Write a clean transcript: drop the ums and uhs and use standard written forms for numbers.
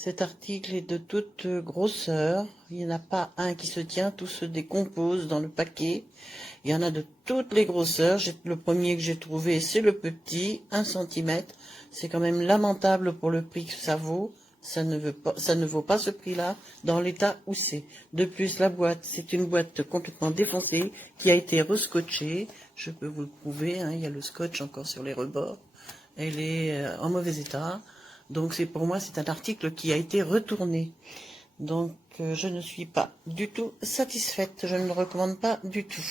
Cet article est de toute grosseur. Il n'y en a pas un qui se tient, tout se décompose dans le paquet. Il y en a de toutes les grosseurs. Le premier que j'ai trouvé, c'est le petit, 1 centimètre. C'est quand même lamentable pour le prix que ça vaut. Ça ne vaut pas ce prix-là dans l'état où c'est. De plus, la boîte, c'est une boîte complètement défoncée qui a été rescotchée. Je peux vous le prouver, hein, il y a le scotch encore sur les rebords. Elle est en mauvais état. Donc pour moi, c'est un article qui a été retourné. Donc je ne suis pas du tout satisfaite. Je ne le recommande pas du tout.